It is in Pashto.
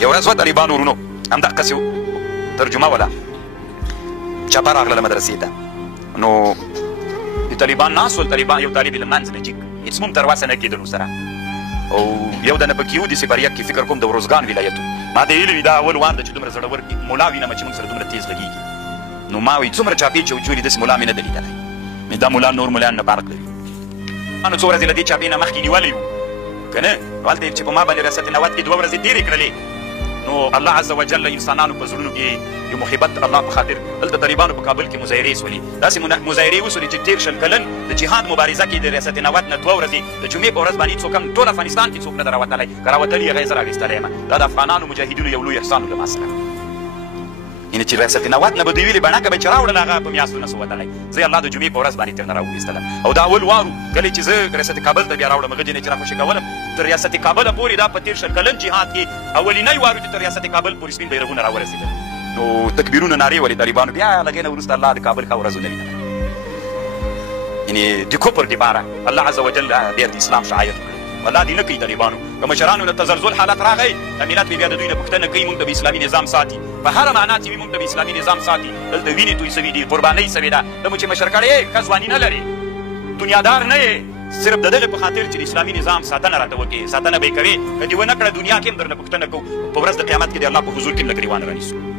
یو ورځ وه طالبانو ورونو همدقسې ترجمه وله چاپه راغله مدرسې ته نو د طالبان ناست ول طالبان یو طالب له منځ نه جګ هېڅ مو هم تر وسه نه کېدل ورسره او یو دنه پکې و داسې بریک کې فکر کوم د وروزګان ولایت ما د ویلي وي دا اول وار ده چې دومره زړور ملا وینم چې موږ سره دومره تیز لګېږي نو ما وایي څومره چاپې چې وجولي داسې ملا مې نه ده لیدلی مې دا ملا نور ملایان نه فرق لري نو څو ورځې له دې چاپې نه مخکې نیولی وو که نه نو هلته چې په ما باندې ریاست نوت کې 2 ورځې تېرې کړلې نو الله عز وجل انسانانو په زړونو کې یو محبت الله په خاطر دلته طالبانو په کابل کې مظاهرې سولې داسې مظاهرې وسولې چې 13 کلن د جهاد مبارزه کې د ریاست نوت نه 2 ورځې د جمعې په ورځ باندې څوک هم ټول افغانستان کې څوک نه ده راوتلی که راوتلي هغه یې زه راویستلی یم دا د افغانانو مجاهدینو یو لوی احسان و له ما سره یعنې چې ریاست نوت نه به دوی ویلې بڼکه به یې چې راوړل هغه په میاشتو نه سو وتلی زه الله د جمعې په ورځ باندې ترنه راوویستلم او دا اول وار و کله چې زه ریاست کابل ته بیا راوړم هغه جینۍ چې راخوشي کولم تر ریاست کابله پورې دا په 13 کلن جهاد کې اولینی وار و چې تر ریاست کابل پورې سپین بیرغونه راورسېدل نو تکبیرونه نارې ولې طالبانو بیا لګې نه وروسته الله د کابل ښه ورځونه لیدله یعنې د کفر دپاره الله عز وجل بیا د اسلام شعایت وکړه والله دې نه کوي طالبانو که مشرانو له تزلزل حالت راغی ملت به بیا د دوی نه پوښتنه کوي موږ ته به اسلامي نظام ساتي په هره معنا چې وي موږ ته به اسلامي نظام ساتي دلته وینې توی سوي دي قربانۍ سوې ده ته مو چې مشر کړی یې ښه ځواني نه لرې دنیادار نه یې صرف د دغې په خاطر چې د اسلامي نظام ساتنه راته وکړې ساتنه به یې کوې که دې ونه کړه دنیا کې هم درنه پوښتنه کوو په ورځ د قیامت کې د الله په حضور کې هم له ګریوان رانیسو